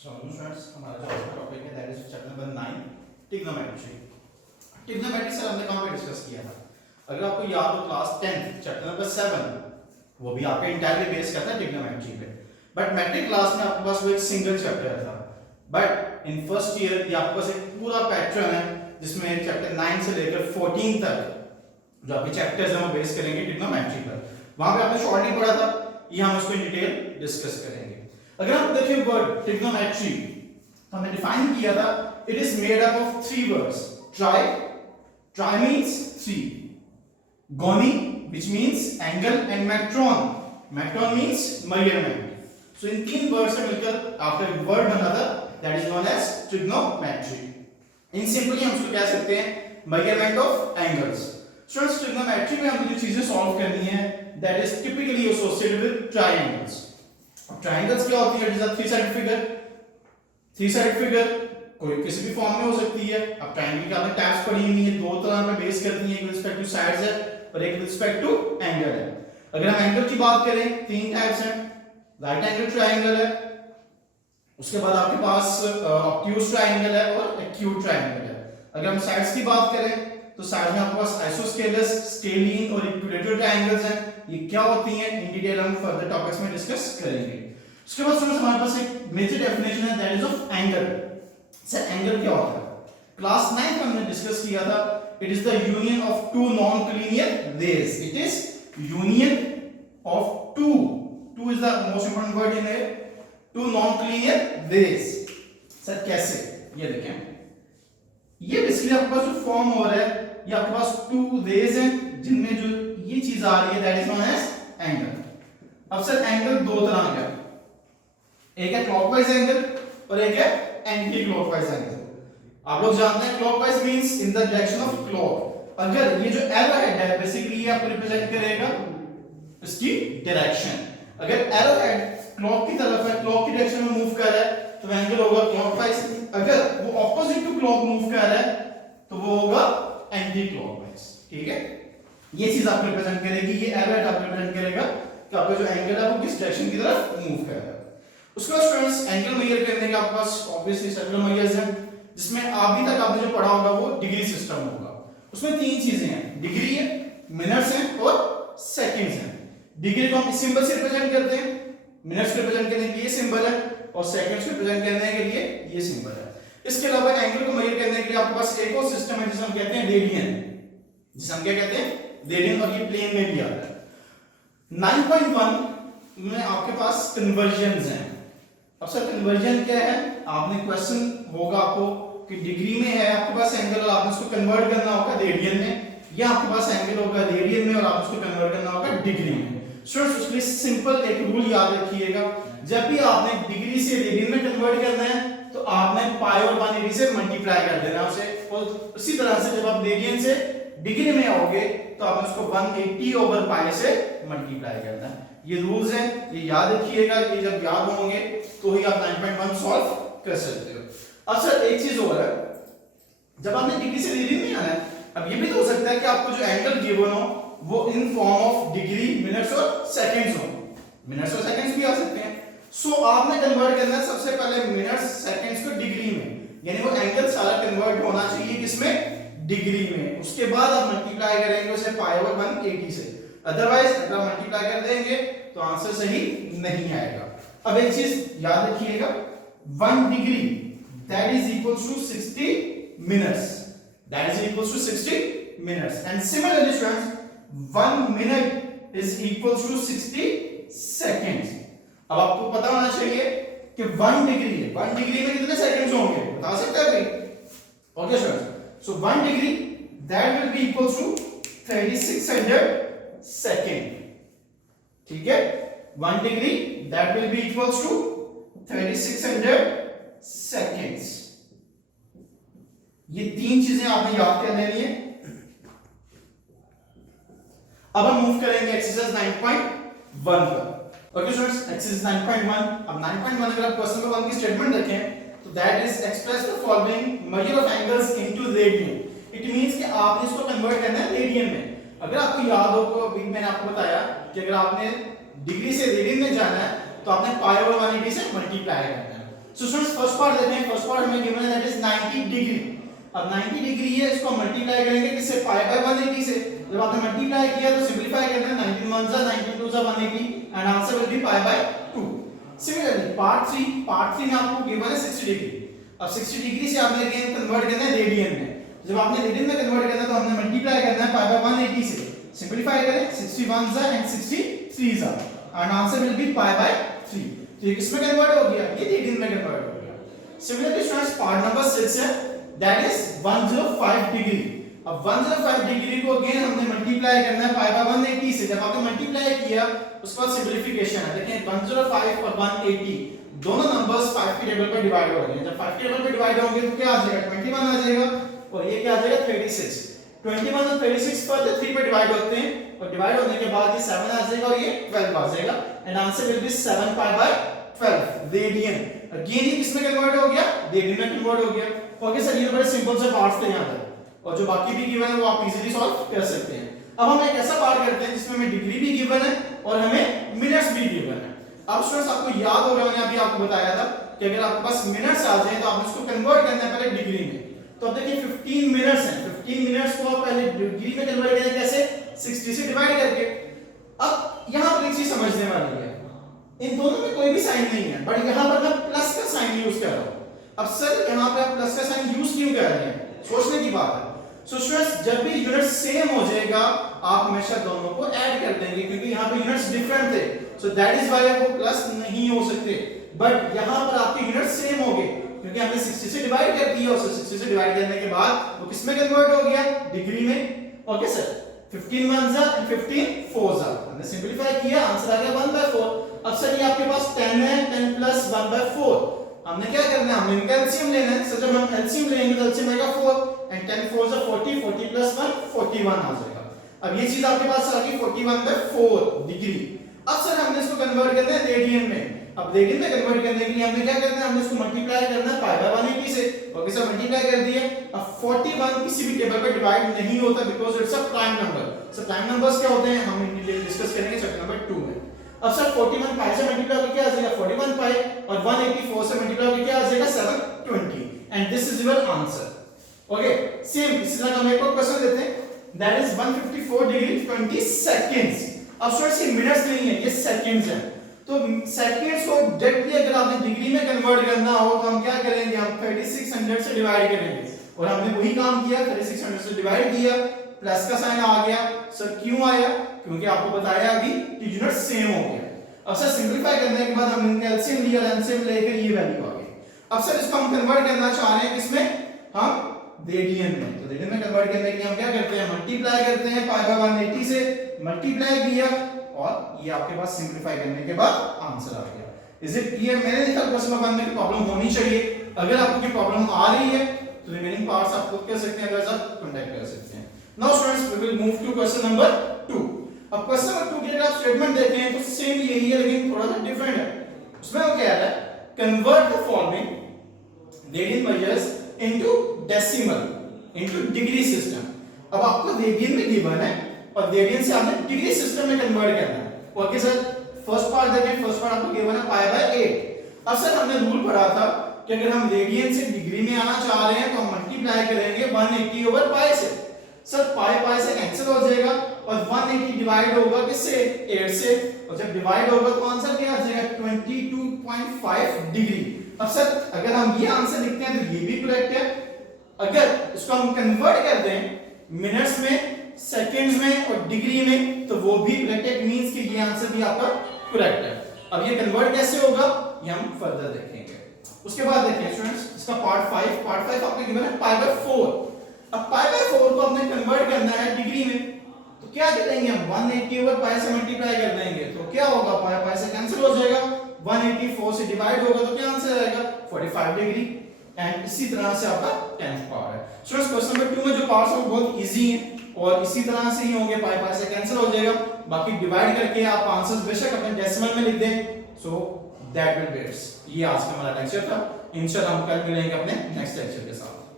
Students हमारा जो आज का टॉपिक है that is chapter number 9 trigonometry. Trigonometry sir हमने कहां पे डिस्कस किया था? अगर आपको याद हो क्लास 10 चैप्टर नंबर 7 वो भी आपका इंटायरली बेस करता है ट्रिग्नोमेट्री पे। बट मैट्रिक क्लास में आपके पास वो एक सिंगल चैप्टर था। बट इन फर्स्ट ईयर ये आपके पास एक पूरा पैटर्न है जिसमें चैप्टर 9 से लेकर 14 तक जो आपके चैप्टर्स हैं वो बेस करेंगे ट्रिग्नोमेट्री पर। वहां पे आपने शॉर्टली पढ़ा था, ये हम इसको इन डिटेल डिस्कस करेंगे। अगर आप देखें वर्ड ट्रिग्नोमेट्री तो हमने डिफाइन किया था it is made up of three words. Tri means three, goni which means angle and metron means measurement. So इन तीन वर्ड्स से मिलकर आपका एक वर्ड बना था that is known as trigonometry. In simply हम उसको कह सकते हैं measurement of angles. Students trigonometry में हमें जो चीजें सॉल्व करनी है that is typically associated with triangles. Triangles क्या होती है? It is a three side figure. Three side figure कोई किसी भी फॉर्म में हो सकती है। अब ट्रायंगल की आपने टाइप्स पढ़ी हुई है, दो तरह में बेस करती है, एक विद रिस्पेक्ट टू साइड्स है और एक विद रिस्पेक्ट टू एंगल है। अगर हम एंगल की बात करें तीन टाइप्स हैं। राइट एंगल ट्रायंगल है, उसके बाद आपके पास ऑब्ट्यूज ट्रायंगल है और एक्यूट ट्रायंगल है। अगर हम साइड्स की बात करें तो साइड में आपके पास आइसोस्केलस, स्केलीन और इक्विलेटरल ट्रायंगल्स हैं। ये क्या होती हैं इन डिटेल हम फर्दर टॉपिक्स में डिस्कस करेंगे। उसके बाद स्टूडेंट्स हमारे पास एक मेजर डेफिनेशन है that is of angle. Sir angle क्या होता है? क्लास 9 में हमने डिस्कस किया था it is the union of two non collinear rays. It is union of two is the most important word in it, two non collinear rays. Sir कैसे? ये देखें, ये बेसिकली आपके पास जो फॉर्म हो रहा है ये आपके पास टू रेज हैं जिनमें जो ये चीज आ रही है that is known as angle. अब सर एंगल दो तरह का, एक है क्लॉकवाइज एंगल और एक है एंटी क्लॉकवाइज एंगल। आप लोग जानते हैं clockwise means in the direction of clock. अगर ये जो एरो हेड है बेसिकली ये आपको रिप्रेजेंट करेगा इसकी डायरेक्शन। अगर एरो हेड क्लॉक की तरफ है, क्लॉक की डायरेक्शन में मूव कर रहा है तो एंगल होगा क्लॉकवाइज। अगर वो ऑपोजिट टू क्लॉक मूव कर रहा है तो वो होगा एंटी क्लॉकवाइज। ठीक है, ये चीज आपको रिप्रेजेंट करेगी, ये एरो हेड आपको रिप्रेजेंट करेगा कि आपका जो एंगल है वो किस डायरेक्शन की तरफ मूव कर रहा है। उसके बाद स्टूडेंट्स एंगल मेजर करने के आपके पास ऑब्वियसली सर्कुलर मेजर्स हैं जिसमें अभी तक आपने जो पढ़ा होगा वो डिग्री सिस्टम होगा। उसमें तीन चीजें हैं, डिग्री है, मिनट्स हैं और सेकंड्स हैं। डिग्री को हम इस सिंबल से रिप्रेजेंट करते हैं, मिनट्स को रिप्रेजेंट करने के लिए ये सिंबल है और सेकंड्स को रिप्रेजेंट करने के लिए ये सिंबल है। इसके अलावा एंगल को मेजर करने के लिए आपके पास एक और सिस्टम है जिसे हम कहते हैं रेडियन, जिसे हम क्या कहते हैं रेडियन, और ये प्लेन में भी आता है। 9.1 में आपके पास कन्वर्जन्स हैं। अब सर कन्वर्जन क्या है? आपने क्वेश्चन होगा आपको कि डिग्री में है आपके पास एंगल और आपने उसको कन्वर्ट करना होगा रेडियन में, या आपके पास एंगल होगा रेडियन में और आपने उसको कन्वर्ट करना होगा डिग्री में। स्टूडेंट्स उसके लिए सिंपल एक रूल याद रखिएगा, जब भी आपने डिग्री से रेडियन में कन्वर्ट करना है तो आपने पाई और 180 से मल्टीप्लाई कर देना उसे, और उसी तरह से जब आप रेडियन से डिग्री में आओगे तो आपने उसको 180 ओवर पाई से मल्टीप्लाई करना है। ये रूल्स हैं, ये याद रखिएगा, ये जब याद होंगे तो ही आप 9.1 सॉल्व कर सकते हो। अब सर एक चीज और है, जब आपने डिग्री से रेडियन में आना है, अब ये भी तो हो सकता है कि आपको जो एंगल गिवन हो वो in form of degree, minutes और सेकंड्स हो। मिनट्स और सेकंड्स भी आ सकते हैं। सो आपने कन्वर्ट करना है सबसे पहले मिनट्स सेकंड्स को डिग्री में, यानी वो एंगल सारा कन्वर्ट होना चाहिए किसमें? डिग्री में। उसके बाद आप मल्टीप्लाई करेंगे उसे पाई ओवर 180 से, अदरवाइज अगर आप मल्टीप्लाई कर देंगे तो आंसर सही नहीं आएगा। अब एक चीज याद रखिएगा, 1 degree that is equals to 60 minutes, that is equals to 60 minutes. And similarly students 1 minute is equals to 60 seconds. अब आपको पता होना चाहिए कि 1 डिग्री है, 1 डिग्री में कितने सेकंड्स होंगे बता सकते हैं भाई? Okay students, so 1 degree that will be equals to 3600 second. ठीक है, 1 degree that will be equals to 3600 seconds. ये तीन चीजें आपने याद कर लेनी है। अब हम मूव करेंगे एक्सरसाइज 9.1 पर। Okay students, exercise 9.1। अब 9.1 अगर आप क्वेश्चन नंबर 1 की स्टेटमेंट देखें तो that is express the following measure of angles into radian. It means कि आपने इसको कन्वर्ट करना है रेडियन में। अगर आपको याद हो तो अभी मैंने आपको बताया कि अगर आपने डिग्री से रेडियन में जाना है तो आपने पाई ओवर 180 से मल्टीप्लाई करना है। सो स्टूडेंट्स फर्स्ट पार्ट देखें, फर्स्ट पार्ट हमें गिवन है दैट इज 90 डिग्री। अब 90 डिग्री है, इसको मल्टीप्लाई करेंगे किससे, पाई बाय 180 से। जब आपने मल्टीप्लाई किया तो सिंपलीफाई करना है, 19 1 जा 19 2 जा 180 and answer will be pi by 2। Similarly part 3 में आपको गिवन है 60 डिग्री। अब 60 डिग्री से आपने अगेन कन्वर्ट करना है रेडियन में। जब आपने रेडियन में कन्वर्ट करना है तो हमने मल्टीप्लाई करना है पाई बाय 180 से। सिंपलीफाई करें, 61 जा एंड 63 जा and answer will be pi by 3। तो ये किसमें कन्वर्ट हो गया, ये रेडियन में कन्वर्ट हो गया। सिमिलरली स्टूडेंट्स पार्ट नंबर 6 है दैट इज 105 डिग्री। अब 105 डिग्री को अगेन हमने मल्टीप्लाई करना है पाई बाय 180 से। जब आपने मल्टीप्लाई किया उसके बाद सिंपलीफिकेशन है, देखें 105 और 180 दोनों नंबर्स 5 के टेबल पर डिवाइड हो रहे हैं। जब 5 के टेबल पर डिवाइड होंगे तो क्या आ जाएगा, 21 आ जाएगा और ये क्या आ जाएगा 36। 21 और 36 पर 3 पे डिवाइड होते हैं और डिवाइड होने के बाद ये 7 आ जाएगा और ये 12 आ जाएगा and answer will be 7 pi by 12 radian. Again ये किसमें कन्वर्ट हो गया, रेडियन में कन्वर्ट हो गया। ओके सर, ये बड़े सिंपल से पार्ट्स थे यहां तक और जो बाकी भी गिवन है वो आप इजीली सॉल्व कर सकते हैं। अब हम एक ऐसा पार्ट करते हैं जिसमें हमें डिग्री भी गिवन है और हमें मिनट्स भी गिवन है। अब स्टूडेंट्स आपको याद होगा मैंने अभी आपको बताया था कि अगर आपके पास मिनट्स आ जाए तो आपने उसको कन्वर्ट करना है पहले डिग्री में। तो अब देखिए 15 मिनट्स हैं, 15 मिनट्स को आप पहले डिग्री में कन्वर्ट करें कैसे, 60 से डिवाइड करके। अब यहां पर एक चीज समझने वाली है, इन दोनों में कोई भी साइन नहीं है बट यहां पर मैं प्लस का साइन यूज कर रहा हूं। अब सर यहां पे आप प्लस का साइन यूज क्यों कर रहे हैं, सोचने की बात है। सो स्टूडेंट्स जब भी यूनिट सेम हो जाएगा आप हमेशा दोनों को ऐड कर देंगे क्योंकि यहां पे यूनिट्स डिफरेंट थे। सो दैट इज व्हाई वो प्लस नहीं हो सकते। बट यहां पर आपके यूनिट सेम हो गए क्योंकि हमने 60 से डिवाइड कर दिया और 60 से डिवाइड करने के बाद वो किसमें कन्वर्ट हो गया, डिग्री में। ओके सर, 15 1 जा एंड 15 4 जा, हमने सिंपलीफाई किया आंसर आ गया 1/4। अब सर ये आपके पास 10 है, 10 प्लस 1/4 हमने क्या करना है, हमने इनका एलसीएम लेना है। सर जब हम एलसीएम लेंगे तो एलसीएम आएगा 4 एंड 10 4 जा 40, 40 प्लस 1 41 आ जाएगा। अब ये चीज आपके पास आ गई 41/4 डिग्री। अब सर हमने इसको कन्वर्ट करना है रेडियन में। अब रेडियन में कन्वर्ट करने के लिए हमने क्या करना है, हमने इसको मल्टीप्लाई करना है पाई बाय 180 से। ओके सर, मल्टीप्लाई कर दिया। अब 41 किसी भी टेबल पे डिवाइड नहीं होता because it's a prime number. Sir prime numbers क्या होते हैं हम डिस्कस करेंगे चैप्टर नंबर 2 में। अब सर 41 पाई से मल्टीप्लाई करके क्या आ जाएगा 41 पाई और 184 से मल्टीप्लाई करके क्या आ जाएगा 720 and this is your answer. Okay, same इसी तरह हम एक और क्वेश्चन लेते हैं दैट इज 154 डिग्री 20 सेकंड्स। अब स्टूडेंट्स ये मिनट्स नहीं है, ये सेकंड्स है। तो सेकंड्स को डायरेक्टली अगर आपने डिग्री में कन्वर्ट करना हो तो हम क्या करेंगे, हम 3600 से डिवाइड करेंगे और हमने वही काम किया, 3600 से डिवाइड किया, प्लस का साइन आ गया। सर क्यों आया, क्योंकि आपको बताया अभी कि यूनिट सेम हो गया। अब सर सिंपलीफाई करने के बाद हमने एलसीएम लिया, एलसीएम लेकर ये वैल्यू आ गई। अब सर इसको हम कन्वर्ट करना चाह रहे हैं किसमें, हम रेडियन में। तो रेडियन में कन्वर्ट करने के लिए हम क्या करते हैं, मल्टीप्लाई करते हैं पाई बाय 180 से, मल्टीप्लाई किया और ये आपके पास सिंपलीफाई करने के बाद आंसर आ गया। Is it clear? मैंने देखा क्वेश्चन नंबर 1 में प्रॉब्लम होनी चाहिए। अगर आपको कोई प्रॉब्लम आ रही है तो रिमेनिंग पार्ट्स आप खुद कर सकते हैं, अगर आप कांटेक्ट कर सकते हैं। Now students we will move to question number 2। अब क्वेश्चन नंबर 2 के अगर आप स्टेटमेंट देखें तो सेम यही है लेकिन थोड़ा सा डिफरेंट है। उसमें वो कह रहा है convert the following radian measures into decimal into degree system. अब आपको रेडियन में गिवन है और रेडियन से आपने डिग्री सिस्टम में कन्वर्ट करना है। ओके सर, फर्स्ट पार्ट देखें, फर्स्ट पार्ट आपको गिवन है पाई बाय 8। अब सर हमने रूल पढ़ा था कि अगर हम रेडियन से डिग्री में आना चाह रहे हैं तो हम मल्टीप्लाई करेंगे 180 ओवर पाई से। सर पाई पाई से कैंसिल हो जाएगा और 180 डिवाइड होगा किससे, 8 से, और जब डिवाइड होगा तो आंसर क्या आ जाएगा 22.5 डिग्री। अब सर अगर हम ये आंसर लिखते हैं तो ये भी करेक्ट है। अगर इसको हम कन्वर्ट कर दें मिनट्स में, सेकंड्स में और डिग्री में तो वो भी करेक्ट है, मींस कि ये आंसर भी आपका करेक्ट है। अब ये कन्वर्ट कैसे होगा ये हम फर्दर देखेंगे। उसके बाद देखिए स्टूडेंट्स इसका पार्ट 5 आपको गिवन है पाई बाय 4। अब पाई बाय 4 को हमने कन्वर्ट करना है डिग्री में तो क्या करेंगे हम 180 ओवर पाई से मल्टीप्लाई कर देंगे तो क्या होगा, पाई पाई से कैंसिल हो जाएगा, 184 से डिवाइड होगा तो क्या आंसर आएगा 45 डिग्री एंड इसी तरह से आपका 10th पार्ट है। स्टूडेंट्स क्वेश्चन नंबर 2 में जो पार्ट्स हैं वो बहुत इजी हैं और इसी तरह से ही होंगे, पाई पाई से कैंसिल हो जाएगा, बाकी डिवाइड करके आप आंसर्स बेशक अपने डेसिमल में लिख दें। So that will B it's. ये आज का हमारा लेक्चर था। इंशाल्लाह हम कल मिलेंगे अपने नेक्स्ट लेक्चर के साथ।